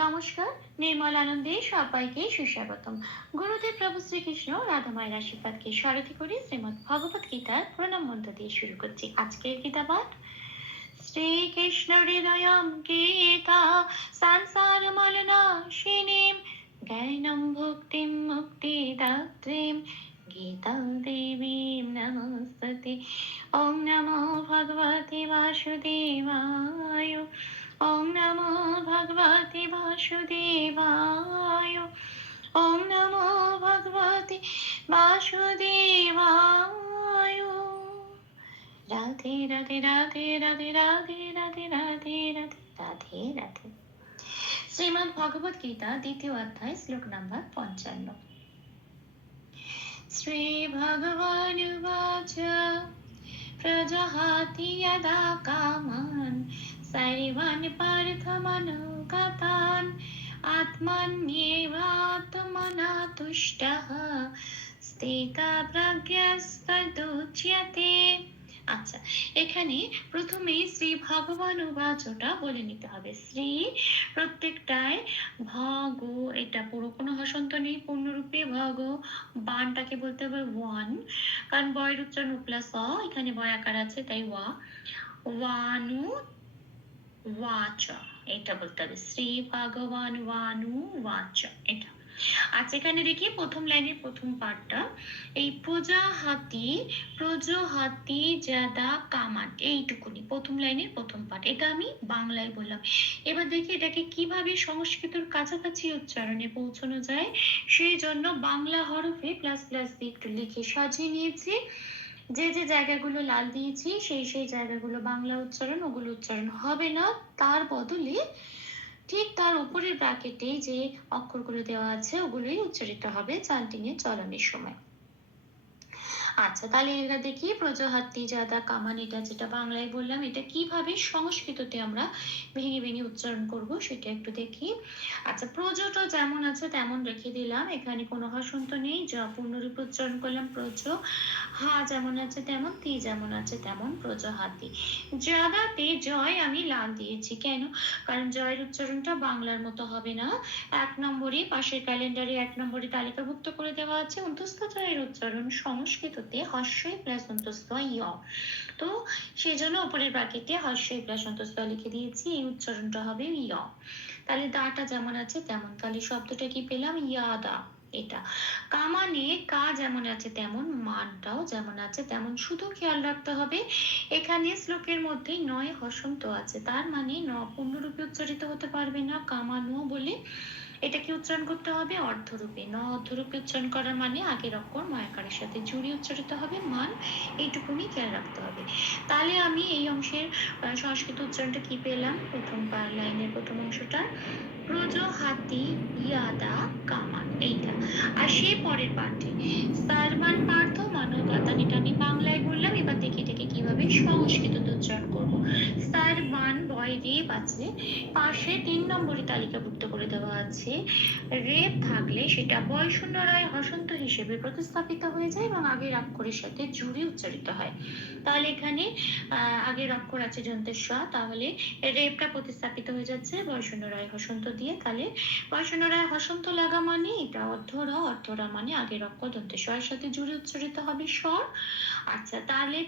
নমস্কার, নির্মল আনন্দে সবাইকে সুস্বাগতম। গুরুদেব প্রভু শ্রীকৃষ্ণ রাধামায়ের আশীর্বাদকে সারথি করে শ্রীমদ ভগবত গীতার প্রণাম মন্ত্র দিয়ে শুরু করছি। আজকের গীতা পাঠ, শ্রীকৃষ্ণ হৃদয়ম গীতা, সংসার মলনাশিনীম জ্ঞানম ভুক্তিম মুক্তিদাত্রীম গীতা দেবীম নমস্তে ওম নমো ভগবতে বাসুদেবায়। ওম নমো ভগবতে বাসুদেবায়। ওম নমো ভগবতে বাসুদেবায়। রাধে রাধে রাধে রাধে রাধে রাধে রাধে রাধে রাধে রাধে। শ্রীমদ ভগবত গীতা, দ্বিতীয় অধ্যায়, শ্লোক নাম্বার পঞ্চান্ন। শ্রী ভগবান প্রজহাতি কামান सर्वान् पार्थमनुगतान् आत्मन्येवात्मना तुष्टः স্থিতপ্রজ্ঞস্তদুচ্যতে আচ্ছা এখানে প্রথমে শ্রী ভগবান উবাচটা বলে নিতে হবে শ্রী প্রত্যেকটায় ভগ এটা পুরো কোনো হসন্ত নেই পূর্ণরূপে ভগ বানটাকে বলতে হবে ওয়ান কারণ বয়ের উচ্চারণ প্লাস অ এখানে বয় আকার আছে তাই ওয়া ওয়ানু ওয়াচ এটা বলতে হবে শ্রী ভগবান এটা আচ্ছা এখানে দেখি প্রথম লাইনের প্রথম পার্টটা এই জাদা এইটুকুনি প্রথম লাইনের প্রথম পার্ট এটা আমি বাংলায় বললাম এবার দেখি এটাকে কীভাবে সংস্কৃতর কাছাকাছি উচ্চারণে পৌঁছানো যায় সেই জন্য বাংলা হরফে প্লাস প্লাস দিয়ে একটু লিখে সাজিয়ে নিয়েছি। যে যে জায়গাগুলো লাল দিয়েছি, সেই সেই জায়গাগুলো বাংলা উচ্চারণ, ওগুলো উচ্চারণ হবে না। তার বদলে ঠিক তার উপরের ব্র্যাকেটে যে অক্ষরগুলো দেওয়া আছে, ওগুলোই উচ্চারিত হবে চান্টিং চলনের সময়। আচ্ছা তাহলে এরা দেখি প্রজহাতি জাদা কামান এটা যেটা বাংলায় বললাম, এটা কীভাবে সংস্কৃততে আমরা ভেঙে ভেঙে উচ্চারণ করব সেটা একটু দেখি। আচ্ছা প্রজটা যেমন আছে তেমন রেখে দিলাম, এখানে কোনো হসন্ত নেই জ পূর্ণরূপে উচ্চারণ করলাম প্রজ, হা যেমন আছে তেমন, তি যেমন আছে তেমন প্রজহাতি জাদাতে জয় আমি লাল দিয়েছি, কেন? কারণ জয়ের উচ্চারণটা বাংলার মতো হবে না। এক নম্বরে পাশের ক্যালেন্ডারে এক নম্বরে তালিকাভুক্ত করে দেওয়া আছে, অন্তস্থ জয়ের উচ্চারণ সংস্কৃততে হর্ষই প্লাস অন্তস্থ তো সেই জন্য উপরের ব্র্যাকেটে হর্ষই প্লাস অন্তস্থ লিখে দিয়েছি, এই উচ্চারণটা হবে ইয় তাহলে দাটা যেমন আছে তেমন। তাহলে শব্দটা কি পেলাম? ইয়াদা এটা। কামানে কা যেমন আছে তেমন, মানটাও যেমন আছে তেমন। শুধু খেয়াল রাখতে হবে, এখানে শ্লোকের মধ্যে নয় হসন্ত আছে। তার মানে ন পূর্ণরূপে উচ্চারিত হতে পারবে না, কামানো বলে এটাকে উচ্চারণ করতে হবে অর্ধরূপে। ন অর্ধরূপে উচ্চারণ করার মানে আগের অক্ষর, ময়াকারের সাথে জুড়ে উচ্চারিত হবে মান। এইটুকুনি খেয়াল রাখতে হবে। তাহলে আমি এই অংশের সংস্কৃত উচ্চারণটা কি পেলাম? প্রথম পা- লাইনের প্রথম অংশটা। প্রজ হাতি ইয়াদা কামান, এইটা। আর সে পরের পাঠে সারমান পার্থ মানবগাতান এটা আমি বাংলায় বললাম। এবার দেখি এটাকে কীভাবে সংস্কৃততে উচ্চারণ করব। সারমান বয় রেপ আছে। পাশে তিন নম্বরে তালিকাভুক্ত করে দেওয়া আছে। রেপ থাকলে সেটা বয় রায় হসন্ত হিসেবে প্রতিস্থাপিত হয়ে যায় এবং আগের অক্ষরের সাথে জুড়ে উচ্চারিত হয়। তাহলে এখানে আগের অক্ষর আছে যন্ত্রের স তাহলে রেপটা প্রতিস্থাপিত হয়ে যাচ্ছে বয় রায় হসন্ত দিয়ে। তাহলে বয় শূন্য রায় হসন্ত লাগা মানে এটা অর্ধরা অর্ধরা মানে আগের অক্ষর দন্তের স্বরের সাথে জুড়ে উচ্চারিত হবে স্বর। আচ্ছা তাহলে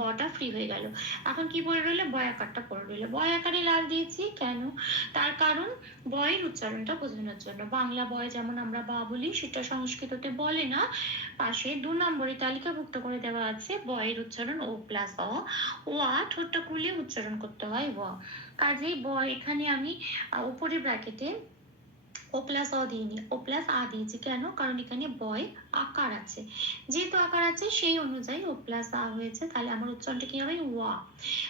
বটা ফ্রি হয়ে গেল। এখন কি পড়ে রইল? বয়াকারটা পড়ে রইল। বয় আকারে লাল দিয়েছি, কেন? তার কারণ বয়ের উচ্চারণটা বোঝানোর জন্য। বাংলা বয় যেমন আমরা বা বলি, সেটা সংস্কৃততে বলে না। পাশে দু নম্বরে তালিকাভুক্ত করে দেওয়া আছে, বয়ের উচ্চারণ ও প্লাস অ। ও আ ঠোঁটটা খুলে উচ্চারণ করতে হয় ব কাজেই ব, এখানে আমি উপরে ব্র্যাকেটে ও প্লাস অ দিইনি ও প্লাস আ দিয়েছি। কেন? কারণ এখানে বয় আকার আছে। যেহেতু আকার আছে, সেই অনুযায়ী ও প্লাস আ হয়েছে। তাহলে আমার উচ্চারণটা কি হবে? ওয়া।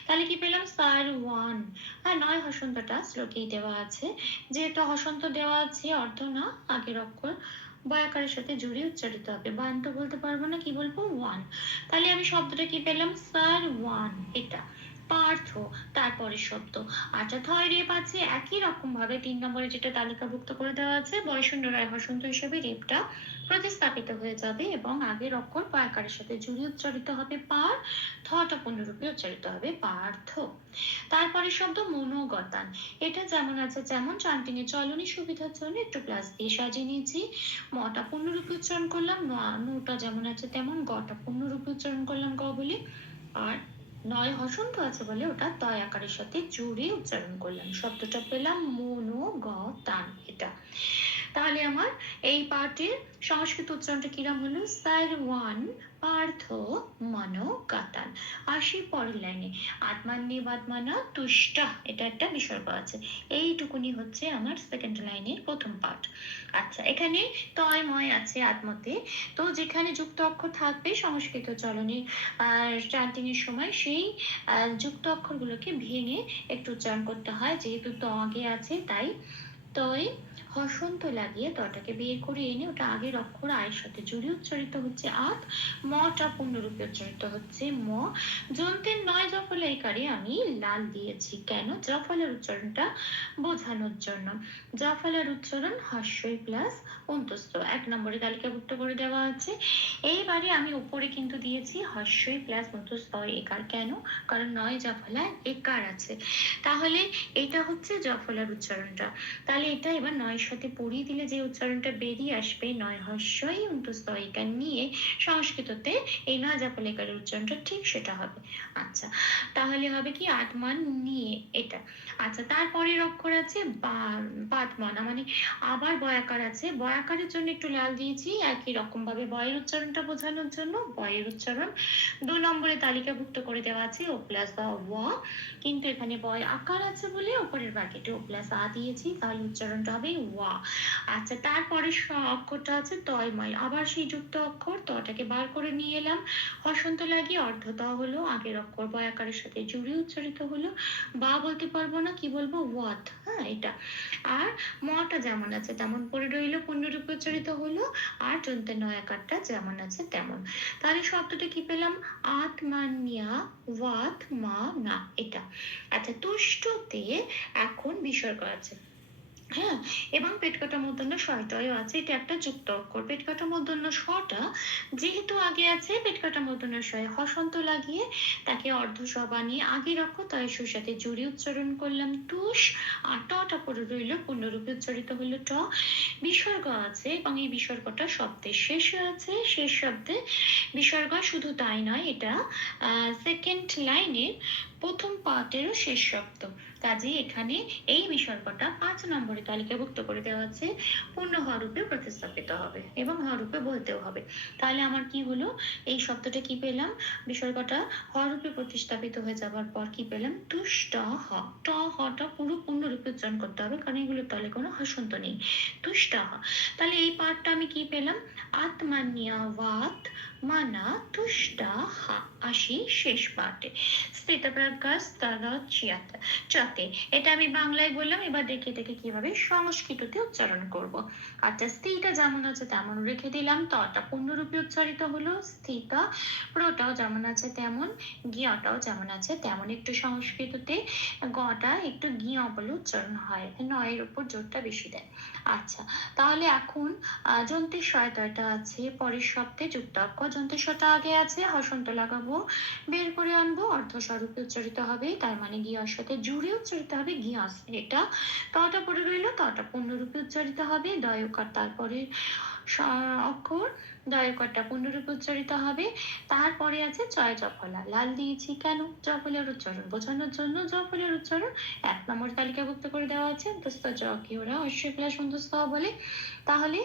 তাহলে কি পেলাম? সার ওয়ান। হ্যাঁ নয় হসন্তটা শ্লোকেই দেওয়া আছে। যেহেতু হসন্ত দেওয়া আছে অর্থ না, আগের অক্ষর, বয় আকারের সাথে জুড়ে উচ্চারিত হবে। বান তো বলতে পারব না, কি বলব? ওয়ান। তাহলে আমি শব্দটা কি পেলাম? সার ওয়ান। এটা। পার্থ, তারপরে শব্দ আচ্ছা থয় রেপ আছে একই রকম ভাবে তিন নম্বরে যেটা তালিকাভুক্ত করে দেওয়া আছে বয়শূন্য রায় হসন্ত হিসেবে রেপটা প্রতিস্থাপিত হয়ে যাবে এবং আগের অক্ষর পায়কারের সাথে জুড়ে উচ্চারিত হবে পার, থটা পূর্ণরূপে উচ্চারিত হবে পার্থ। তারপরে শব্দ মনোগতান। এটা যেমন আছে যেমন চান্টিং এর চলনী সুবিধার জন্য একটু প্লাস দিয়ে সাজিয়ে নিয়েছি। মটা পূর্ণরূপে উচ্চারণ করলাম নুটা যেমন আছে তেমন গটা পূর্ণরূপে উচ্চারণ করলাম গ বলে। আর নয় হসন্ত আছে বলে ওটা তয় আকারের সাথে জুড়ে উচ্চারণ করলাম। শব্দটা পেলাম মনো গ তান এটা। তাহলে আমার এই পার্টের সংস্কৃত উচ্চারণটা কিরাম হলো? স্যার ওয়ান পার্থ মনো গাতান আসি পরের লাইনে আত্মান নিবাদমানা তুষ্টা, এটা একটা বিসর্গ আছে। এইটুকুনি হচ্ছে আমার সেকেন্ড লাইনের প্রথম পার্ট আচ্ছা এখানে তয়, ময় আছে আত্মতে। তো যেখানে যুক্ত অক্ষর থাকবে সংস্কৃত চলনে চান্টিং এর সময় সেই যুক্ত অক্ষরগুলোকে ভেঙে একটু উচ্চারণ করতে হয়। যেহেতু ত আগে আছে, তাই তয় হসন্ত লাগিয়ে তটাকে বিয়ে করে এনে ওটা আগের অক্ষর আয়ের সাথে জুড়ে উচ্চারিত হচ্ছে আত মটা পূর্ণরূপে উচ্চারিত হচ্ছে ম। যন্ত্রের নয় জফলাইকারে আমি লাল দিয়েছি। কেন? জফলের উচ্চারণটা বোঝানোর জন্য। জফলের উচ্চারণ হাস্যই প্লাস অন্তস্থ। এক নম্বরে তালিকাভুক্ত করে দেওয়া আছে। এইবারে আমি উপরে কিন্তু দিয়েছি হাস্যই প্লাস অন্তস্থ একার। কেন? কারণ নয় জফলায় একার আছে। তাহলে এটা হচ্ছে জফলার উচ্চারণটা। তাহলে এটা এবার নয়ের সাথে পড়িয়ে দিলে যে উচ্চারণটা বেরিয়ে আসবে, নয় হস্যই অন্তস্থ একার নিয়ে সংস্কৃততে এই নয় জফলেকারের উচ্চারণটা ঠিক সেটা হবে। আচ্ছা তাহলে হবে কি আত্মান নিয়ে এটা। আচ্ছা তারপরের অক্ষর আছে বাতমানা মানে আবার বয়াকার আছে। বয়াকারের জন্য একটু লাল দিয়েছি, একই রকম ভাবে বয়ের উচ্চারণটা বোঝানোর জন্য। বয়ের উচ্চারণ দু নম্বরে তালিকাভুক্ত করে দেওয়া আছে, ও প্লাস বা ওয়া কিন্তু এখানে বয় আকার আছে বলে ওপরের ব্র্যাকেটে ও প্লাস আ দিয়েছি, তাহলে উচ্চারণটা হবে ওয়া। আচ্ছা তারপরে অক্ষরটা আছে তয়ময় আবার সেই যুক্ত অক্ষর তটাকে বার করে নিয়ে এলাম। হসন্ত লাগিয়ে অর্ধ ত হলো, আগের অক্ষর বয় আকারের সাথে জুড়ে উচ্চারিত হলো। বা বলতে পারব না, কি বলব? ওয়াত হ্যাঁ এটা। আর মটা যেমন আছে তেমন পড়ে রইল, পূর্ণরূপে উচ্চারিত হলো। আর যন্ত্র নয় আকারটা যেমন আছে তেমন। তাহলে শব্দটা কি পেলাম? আত্মান্যা, ওয়াত, মা, না, এটা। আচ্ছা তুষ্টতে এখন বিসর্গ আছে। হ্যাঁ এবং পেট মূর্ধন্য শয়টাও আছে। এটা একটা যুক্ত অক্ষর। পেট মূর্ধন্য শটা যেহেতু আগে আছে, পেট মূর্ধন্য শয় হসন্ত লাগিয়ে তাকে অর্ধ স বানিয়ে আগের অক্ষর তয়সুর সাথে জুড়ে উচ্চারণ করলাম তুষ, আর টটা পরে রইল পূর্ণরূপে উচ্চারিত হলো ট। বিসর্গ আছে এবং এই বিসর্গটা শব্দের শেষে আছে। শেষ শব্দে বিসর্গ শুধু তাই নয়, এটা সেকেন্ড লাইনের প্রথম পার্টেরও শেষ শব্দ। কাজে এখানে এই বিসর্গটা পাঁচ নম্বরে তালিকাভুক্ত করে দেওয়া আছে। পূর্ণ হরূপে প্রতিস্থাপিত হবে এবং হরূপে বলতেও হবে। তাহলে আমার কি হলো? এই শব্দটা কি পেলাম? বিসর্গটা হরূপে প্রতিস্থাপিত হয়ে যাওয়ার পর কি পেলাম? তুষ্ট হ। ট হটা পুরো পূর্ণরূপে উচ্চারণ করতে হবে, কারণ এগুলোর তলে কোনো হসন্ত নেই। তুষ্ট হ। তাহলে এই পাঠটা আমি কি পেলাম? আত্মান্যাবাত মানা তুষ্টা হা আসি শেষ পাঠে। স্থিতপ্রজ্ঞা স্তরচিয়াত চতে, এটা আমি বাংলায় বললাম, এবার দেখে দেখে কীভাবে সংস্কৃততে উচ্চারণ করব। আচ্ছা স্থিটা যেমন আছে তেমন রেখে দিলাম, তটা পূর্ণরূপে উচ্চারিত হলো স্থিতা প্রটাও যেমন আছে তেমন, গিয়াটাও যেমন আছে তেমন একটু সংস্কৃততে, গটা একটু গিয়া বলে উচ্চারণ হয়, নয়ের উপর জোরটা বেশি দেয়। আচ্ছা তাহলে এখন যন্ত্রের সহায়তাটা আছে, পরের শব্দে যুক্ত অক্ষর যন্ত্রের আগে আছে, হসন্ত লাগাবো, বের করে আনব, অর্ধ স্বরূপে উচ্চারিত হবে, তার মানে গিয়ার সাথে জুড়ে উচ্চারিত হবে গিয়াস এটা। তটা পড়ে রইল, তটা পূর্ণরূপে উচ্চারিত হবে দয়কার তারপরে অক্ষর দয়করটা পূর্ণরূপে উচ্চারিত হবে। তারপরে আছে চয় জফলা। লাল দিয়েছি কেন? জফলের উচ্চারণ বোঝানোর জন্য জফলের উচ্চারণ এক নম্বর তালিকাভুক্ত করে দেওয়া আছে। অন্তস্থ কি ওরা অশ্বই প্লাস অন্তস্থ বলে। তাহলে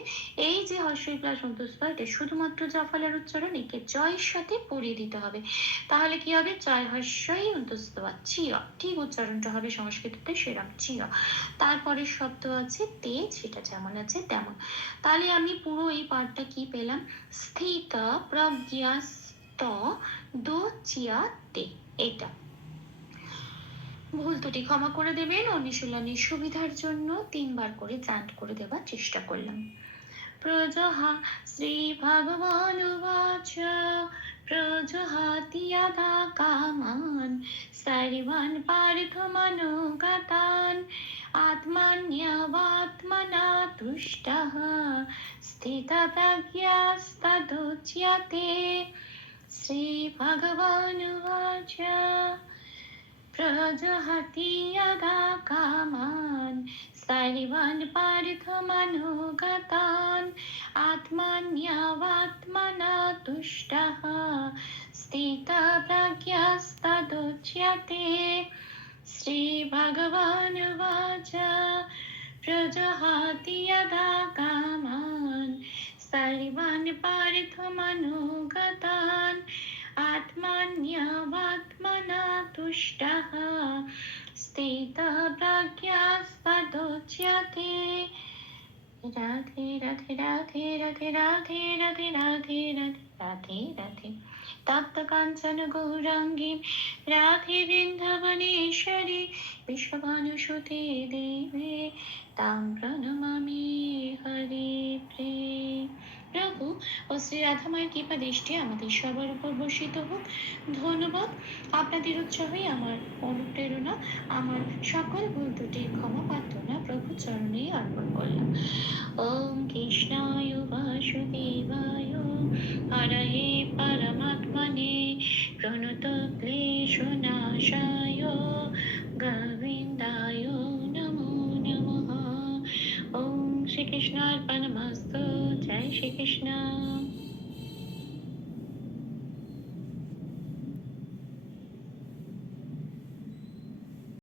এই যে হর্ষই প্লাস অন্তস্থ এটা শুধুমাত্র জফলের উচ্চারণ, একে জয়ের সাথে পড়িয়ে দিতে হবে। তাহলে কি হবে? জয় হর্ষই অন্তস্থ চিয় ঠিক উচ্চারণটা হবে সংস্কৃততে সেরম চিয় তারপরে শব্দ আছে তেজ, সেটা যেমন আছে তেমন। তাহলে আমি পুরো এই পার্টটা কি পেলাম? স্থিত প্রজ্ঞাস্ত দুচিয়াতে। এটা। ভুল দুটি ক্ষমা করে দেবেন অনুশীলনের সুবিধার জন্য তিনবার করে চাট করে দেবার চেষ্টা করলাম। প্রজহা শ্রী ভগবান উবাচ প্রজহাতি আধা কামান সারিবান পার্থ মনোগতান आत्मन्यवात्मना तुष्टः। स्थितप्रज्ञास्तदुच्यते। श्रीभगवानुवाच। प्रजहति यदा कामान् सर्वान् पार्थमनुगतान्। आत्मन्यवात्मना तुष्टः। स्थितप्रज्ञास्तदुच्यते। श्रीभगवानुवाच प्रजहाति यदा कामान् सर्वान् पार्थमनुगतान् आत्मन्यवात्मना तुष्टः स्थितप्रज्ञास्तदुच्यते राधे राधे राधे राधे राधे राधे राधे राधे राधे राधे तप्त काञ्चन गौराङ्गी राधे बृन्दावनेश्वरी विश्वभानुसुते देवे तां प्रणमामि হরে প্রেম প্রভু ও শ্রী রাধামায়ের কৃপা দৃষ্টি আমাদের সবার উপর বর্ষিত হোক ধন্যবাদ আপনাদের উৎসাহই আমার অনুপ্রেরণা আমার সকল ভুল ত্রুটির ক্ষমা প্রার্থনা প্রভু চরণে অর্পণ করলাম ওম কৃষ্ণায় বাসুদেবায় হরয়ে পরমাত্মনে প্রণত ক্লেশনাশায় গোবিন্দায় নমো নমঃ ওম শ্রীকৃষ্ণার্পণমস্তু জয় শ্রীকৃষ্ণ